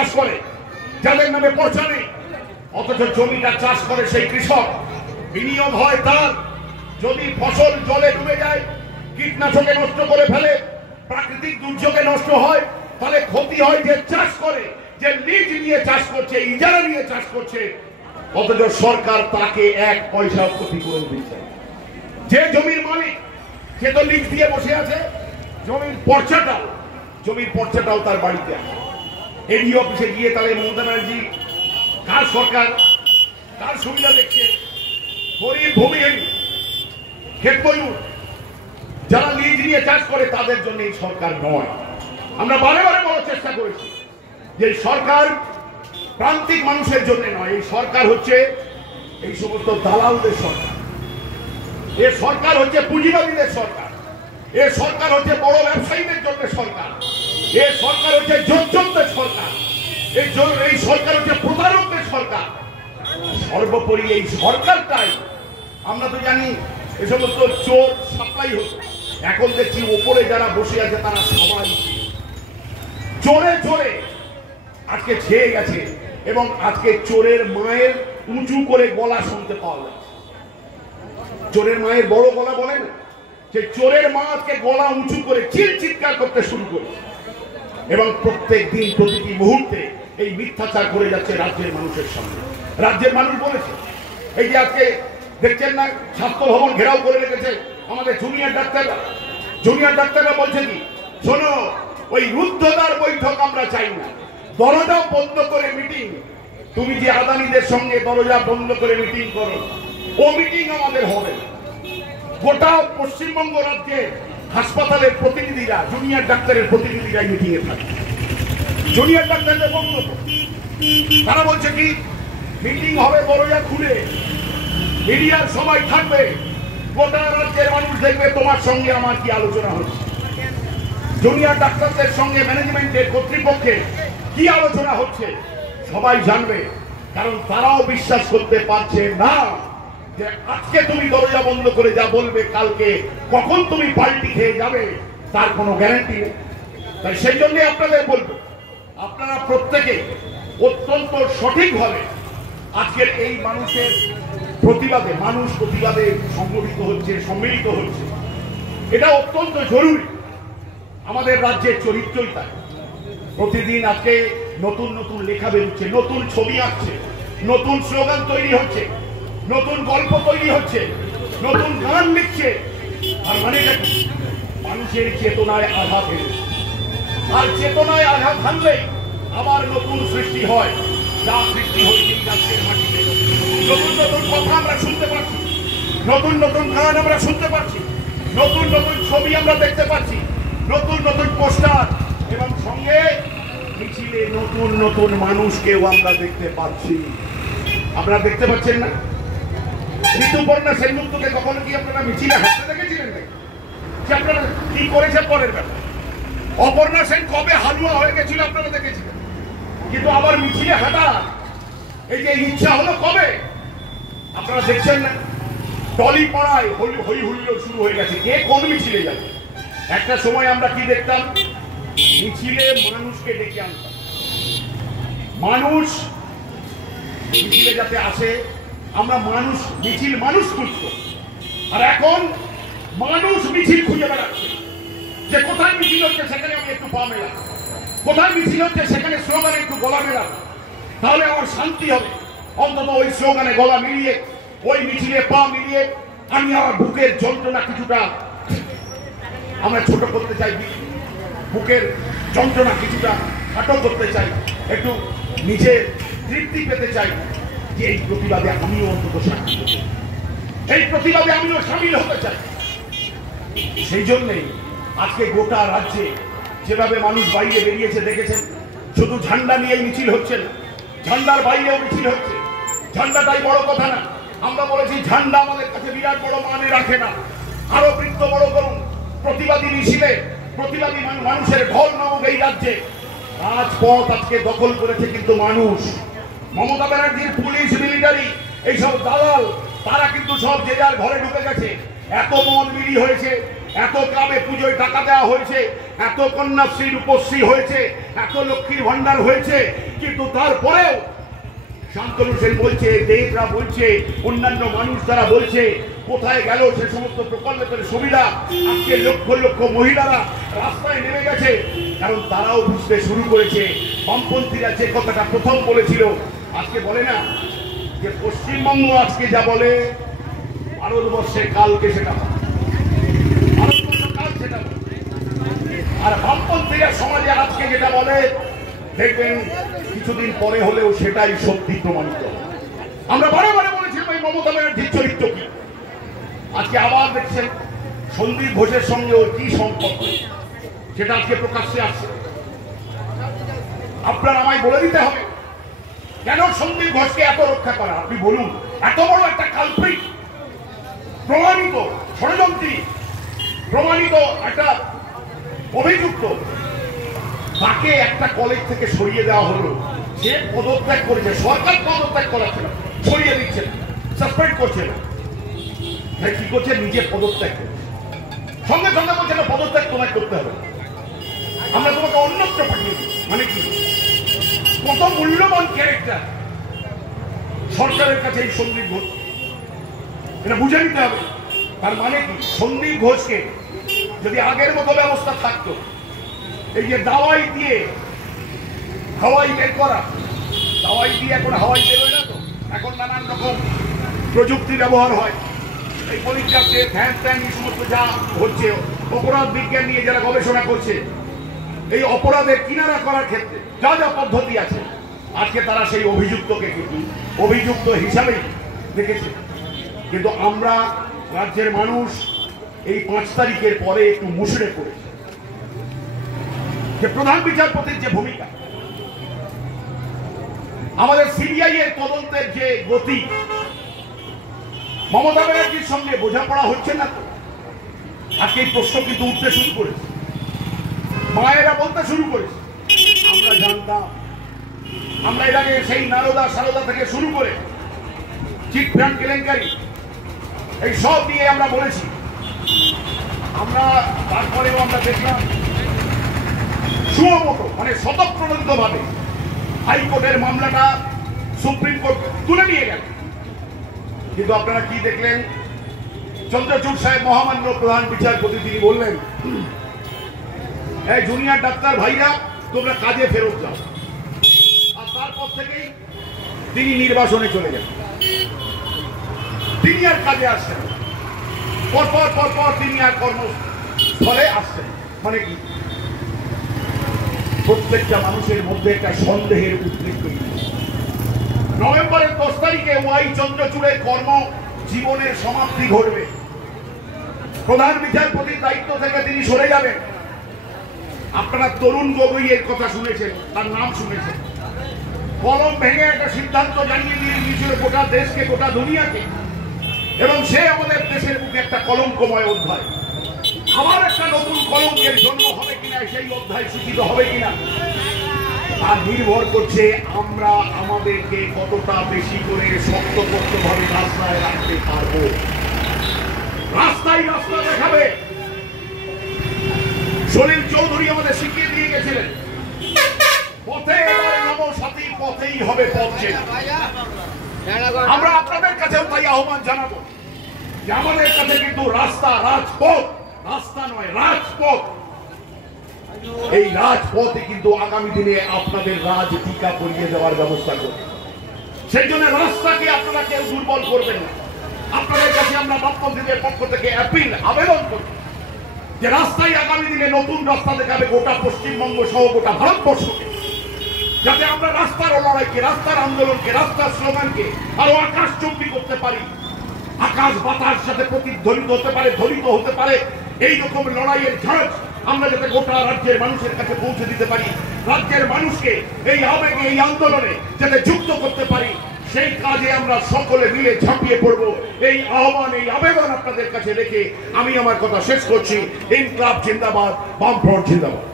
চাষ করে, যাদের নামে পর্চা নেই, অথচ জমিটা চাষ করে সেই কৃষক। বিনিয়োগ হয় তার, যদি ফসল জলে ডুবে যায়, কীটনাশকে নষ্ট করে ফেলে, প্রাকৃতিক দুর্যোগে নষ্ট হয়, তাহলে ক্ষতি হয় যে চাষ করে, যে লিজ নিয়ে চাষ করছে, ইজারা নিয়ে চাষ করছে, অথচ সরকার তাকে 1 পয়সা ক্ষতিপূরণ দিচ্ছে। যে জমির মালিক, সে তো লিজ দিয়ে বসে আছে, জমির পর্চাটাও তার বাড়িতে আছে। এডি অফিসে গিয়ে তাহলে মমতা ব্যানার্জি কার সরকার, কার সুবিধা দেখছে? গরিব ভূমিহীন ক্ষেত মজুর যারা লিজ নিয়ে চাষ করে তাদের জন্য এই সরকার নয়। আমরা বারে বারে বলার চেষ্টা করেছি যে সরকার প্রান্তিক মানুষের জন্য নয়, এই সরকার হচ্ছে এই সমস্ত দালালদের সরকার, এ সরকার হচ্ছে পুঁজিবাদীদের সরকার, এ সরকার হচ্ছে বড় ব্যবসায়ীদের জন্য সরকার, এ সরকার হচ্ছে জোচ্চোরদের সরকার, এই সরকার হচ্ছে প্রতারকদের সরকার। সর্বোপরি এই সরকারটাই, আমরা তো জানি এ সমস্ত চোর সাপ্লাই হতো, এখন দেখছি ওপরে যারা বসে আছে তারা সবাই চোরে চোরে আজকে ছেয়ে গেছে। এবং আজকে চোরের মায়ের উঁচু করে গলা শুনতে পাওয়া যাচ্ছে। চোরের মায়ের বড় গলা বলে না, যে চোরের মা আজকে গলা উঁচু করে চিৎকার করতে শুরু করেছে। এবং প্রত্যেক দিন প্রতিটি মুহূর্তে এই মিথ্যাচার করে যাচ্ছে রাজ্যের মানুষের সামনে। রাজ্যের মানুষ বলেছে, এই যে আজকে দেখছেন না স্বাস্থ্য ভবন ঘেরাও করে রেখেছে আমাদের জুনিয়র ডাক্তাররা বলছে কি, শোনো, ওই রুদ্ধদ্বার বৈঠক আমরা চাই না, দরজা বন্ধ করে মিটিং। তুমি যে আদানিদের সঙ্গে দরজা বন্ধ করে মিটিং করো, ও মিটিং আমাদের হবে না। গোটা পশ্চিমবঙ্গ রাজ্যে হাসপাতালের প্রতিনিধিরা, জুনিয়র ডাক্তারের প্রতিনিধিরা মিটিং এ থাকে। জুনিয়র ডাক্তারদের বক্তব্য, তারা বলছে কি, মিটিং হবে দরজা খুলে, মিডিয়ার সবাই থাকবে, গোটা রাজ্যের মানুষ দেখবে তোমার সঙ্গে আমার কি আলোচনা হচ্ছে। জুনিয়র ডাক্তারদের সঙ্গে ম্যানেজমেন্টের কর্তৃপক্ষের কি আলোচনা হচ্ছে সবাই জানবে, কারণ তারাও বিশ্বাস করতে পারছে না যে আজকে তুমি দরজা বন্ধ করে যা বলবে, কালকে কখন তুমি পাল্টি খেয়ে যাবে তার কোনো গ্যারান্টি নেই। তাই সেই জন্য আপনাদের বলবো, আপনারা প্রত্যেকে অত্যন্ত সঠিকভাবে আজকের এই মানুষের প্রতিবাদে, মানুষ প্রতিবাদে সংগঠিত হচ্ছে, সম্মিলিত হচ্ছে, এটা অত্যন্ত জরুরি। আমাদের রাজ্যের চরিত্রই তাই। প্রতিদিন আজকে নতুন নতুন লেখা বেরোচ্ছে, নতুন ছবি আসছে, নতুন স্লোগান তৈরি হচ্ছে, নতুন গল্প তৈরি হচ্ছে, নতুন গান লিখছে। আর মানে মানুষের চেতনায় আঘাত হেরেছে, আর চেতনায় আঘাত হানলেই আবার নতুন সৃষ্টি হয়। যা সৃষ্টি হয়েছে রাজ্যের মাটিতে, নতুন নতুন কথা আমরা শুনতে পাচ্ছি, নতুন নতুন গান আমরা শুনতে পাচ্ছি, নতুন নতুন ছবি আমরা দেখতে পাচ্ছি, নতুন নতুন পোস্টার, এবং সঙ্গে মিছিলে নতুন নতুন মানুষকেও আমরা দেখতে পাচ্ছি। আপনারা দেখতে পাচ্ছেন না, ঋতুপর্ণা সেনগুপ্তকে কখনো কি আপনারা মিছিলে হাঁটতে দেখেছিলেন নাকি? যে আপনারা কি করেছে পরের ব্যাপার। অপর্ণা সেন কবে হালুয়া হয়ে গেছিল আপনারা দেখেছিলেন, কিন্তু আবার মিছিলে হাঁটা এই যে ইচ্ছা হলো কবে আপনারা দেখছেন না। টলি পাড়ায় হই হুল্লোড় শুরু হয়ে গেছে, কে কোন মিছিলে যাবে। একটা সময় আমরা কি দেখতাম, মিছিলে মানুষকে ডেকে আনতাম, মানুষ মিছিলে যাতে আসে, আমরা মানুষ মিছিল মানুষ খুঁজত। আর এখন মানুষ মিছিল খুঁজে বেড়াচ্ছে, যে কোথায় মিছিল হচ্ছে সেখানে আমি একটু পা মেলাম, কোথায় মিছিল হচ্ছে সেখানে স্লোগানে একটু গলা মেলাম, তাহলে আমার শান্তি হবে। অন্তত ওই স্লোগানে গলা মিলিয়ে, ওই মিছিলে পা মিলিয়ে আমি আমার বুকের যন্ত্রণা কিছুটা আমরা ছোট করতে চাই, বুকের যন্ত্রণা কিছুটা খাটো করতে চাই, একটু নিজের তৃপ্তি পেতে চাই যে এই প্রতিবাদে আমিও অন্তত সামিল হতে চাই, এই প্রতিবাদে আমিও সামিল হতে চাই। সেই জন্যেই আজকে গোটা রাজ্যে যেভাবে মানুষ বাইরে বেরিয়েছে দেখেছেন, শুধু ঝান্ডা নিয়েই মিছিল হচ্ছে না, ঝান্ডার বাইরেও মিছিল হচ্ছে। ঝান্ডাটাই বড় কথা না, আমরা বলেছি ঝান্ডা আমাদের কাছে বিরাট বড় মানে রাখে না, আরো বৃত্ত বড় করুন। প্রতিবাদী মিছিলে প্রতিবাদী মানুষের ঢল নামক এই রাজ্যে রাজপথ আজকে দখল করেছে কিন্তু মানুষ। মমতা ব্যানার্জির পুলিশ, মিলিটারি, এইসব দালাল, তারা কিন্তু সব যে যার ঘরে ঢুকে গেছে। এত মন মিলি হয়েছে, এত গ্রামে পুজোয় টাকা দেওয়া হয়েছে, এত কন্যাশ্রী রূপশ্রী হয়েছে, এত লক্ষ্মীর ভান্ডার হয়েছে, কিন্তু তারপরেও শান্তনু সেন বলছে, দেবরা বলছে, অন্যান্য মানুষ তারা বলছে কোথায় গেল সে সমস্ত প্রকল্পের সুবিধা? আজকে লক্ষ লক্ষ মহিলারা রাস্তায় নেমে গেছে, কারণ তারাও বুঝতে শুরু করেছে বামপন্থীরা যে কথাটা প্রথম বলেছিল আজকে বলে না যে পশ্চিমবঙ্গ আজকে যা বলে ভারতবর্ষে কালকে সেটা বলে, ভারতবর্ষ কাল সেটা বলে। আর বামপন্থীরা সমাজে আজকে যেটা বলে দেখবেন কিছুদিন পরে হলেও সেটাই সত্যি প্রমাণিত। আমরা বারে বলেছিলাম এই মমতা ব্যানার্জির চরিত্র কি, আজকে আবার দেখছেন সন্দীপ ঘোষের সঙ্গে ওর কি সম্পর্ক সেটা আজকে প্রকাশ্যে আসছে। আপনার আমায় বলে দিতে হবে কেন সন্দীপ ঘোষকে এত রক্ষা করা? আপনি বলুন, এত বড় একটা কালপ্রিট, প্রমাণিত ষড়যন্ত্রী, প্রমাণিত একটা অভিযুক্ত, তাকে একটা কলেজ থেকে সরিয়ে দেওয়া হলো, সে পদত্যাগ করেছে, সরকার পদত্যাগ করাচ্ছে না, সরিয়ে দিচ্ছে না, সাসপেন্ড করছে না, কি করছে? নিজে পদত্যাগ করছে, সঙ্গে সঙ্গে বলছে না পদত্যাগ তোমায় করতে হবে, আমরা তোমাকে অন্যত্র পাঠিয়ে দিই। মানে কি? কত মূল্যবান ক্যারেক্টার সরকারের কাছে এই সন্দীপ ঘোষ, এটা বুঝে নিতে হবে। তার মানে কি? সন্দীপ ঘোষকে যদি আগের মতো ব্যবস্থা থাকতো, এই যে দাওয়াই দিয়ে হাওয়াই বের করা, দাওয়াই দিয়ে এখন হাওয়াই বের হয়ে না তো, এখন নানান রকম প্রযুক্তি ব্যবহার হয়, এই পরীক্ষাতে ফ্যান ট্যান এই সমস্ত যা হচ্ছে, অপরাধ বিজ্ঞান নিয়ে যারা গবেষণা করছে, এই অপরাধের কিনারা করার ক্ষেত্রে যা যা পদ্ধতি আছে, আজকে তারা সেই অভিযুক্তকে কিন্তু অভিযুক্ত হিসাবেই দেখেছে। কিন্তু আমরা রাজ্যের মানুষ এই 5 তারিখের পরে একটু মুষড়ে পড়েছে যে প্রধান বিচারপতির যে ভূমিকা, আমাদের সিবিআই এর তদন্তের যে গতি, মমতা ব্যানার্জির সঙ্গে বোঝাপড়া হচ্ছে না তো। আজকে এই প্রশ্ন কিন্তু উঠতে শুরু করেছে, মায়েরা বলতে শুরু করেছে আমরা জানতাম, আমরা এর আগে সেই নারদা সারদা থেকে শুরু করে চিট ফান্ড কেলেঙ্কারি এই সব নিয়ে আমরা বলেছি। আমরা তারপরেও আমরা দেখলাম সুমতো মানে স্বতঃপ্রণোদিত ভাবে হাইকোর্টের মামলাটা সুপ্রিম কোর্ট তুলে নিয়ে গেল। কিন্তু আপনারা কি দেখলেন? চন্দ্রচূড় সাহেব মহামান্য প্রধান বিচারপতি তিনি বললেন, এই জুনিয়র ডাক্তার ভাইরা তোমরা কাজে ফেরত যাও। আর তারপর থেকেই তিনি নির্বাসনে চলে গেলেন, তিনি আর কাজে আসছেন, পরপর তিনি আর কর্মস্থলে আসছেন। মানে কি? প্রত্যেকটা মানুষের মধ্যে একটা সন্দেহের উদ্রেক তৈরি। নভেম্বরের 10 তারিখে ওয়াই চন্দ্রচূড়ের কর্ম জীবনের সমাপ্তি ঘটবে, প্রধান বিচারপতির দায়িত্ব থেকে তিনি সরে যাবেন। আপনারা তরুণ গগৈয়ের কথা শুনেছেন, তার নাম শুনেছেন, কলম ভেঙে একটা সিদ্ধান্ত জানিয়ে দিয়ে দিয়েছিল গোটা দেশকে, গোটা দুনিয়াকে, এবং সে আমাদের দেশের বুকে একটা কলঙ্কময় অধ্যায়। আমার একটা নতুন কলঙ্কের জন্ম হবে কিনা, সেই অধ্যায় সূচিত হবে কিনা, আর নির্ভর করছে আমরা আমাদেরকে কতটা বেশি করে শক্তপোক্তভাবে রাস্তায় রাখতে পারবো। রাস্তায় রাস্তা দেখাবে। সলিল চৌধুরী আমাদের শিখিয়ে দিয়ে গেছিলেন, পথে নামো সাথী, পথেই হবে পথ চেনা। আমরা আপনাদের কাছেও তাই আহ্বান জানাবো যে আমাদের কাছে কিন্তু রাস্তা, রাজপথ, রাস্তা নয় রাজপথ, এই রাজপথে কিন্তু আগামী দিনে আপনাদের রাজ টিকা করিয়ে দেওয়ার ব্যবস্থা করবে। সেই জন্য রাস্তাকে আপনারা কেউ দুর্বল করবেন না। আপনাদের কাছে আমরা বামপন্থীদের পক্ষ থেকে আবেদন করি যে রাস্তায় আগামী দিনে নতুন রাস্তা দেখাবে গোটা পশ্চিমবঙ্গ সহ গোটা ভারতবর্ষকে, যাতে আমরা রাস্তার লড়াইকে, রাস্তার আন্দোলনকে, রাস্তার স্লোগানকে আরো আকাশচুম্বী করতে পারি, আকাশ বাতাস সাথে প্রতিধ্বনিত হতে পারে, ধ্বনিত হতে পারে। এই রকম লড়াইয়ের ঝাঁজ আমরা যাতে গোটা রাজ্যের মানুষের কাছে পৌঁছে দিতে পারি, রাজ্যের মানুষকে এই আবেগে, এই আন্দোলনে যাতে যুক্ত করতে পারি, সেই কাজে আমরা সকলে মিলে ঝাঁপিয়ে পড়বো। এই আহ্বান, এই আবেদন আপনাদের কাছে রেখে আমি আমার কথা শেষ করছি। ইনকলাব জিন্দাবাদ, বামফ্রন্ট জিন্দাবাদ।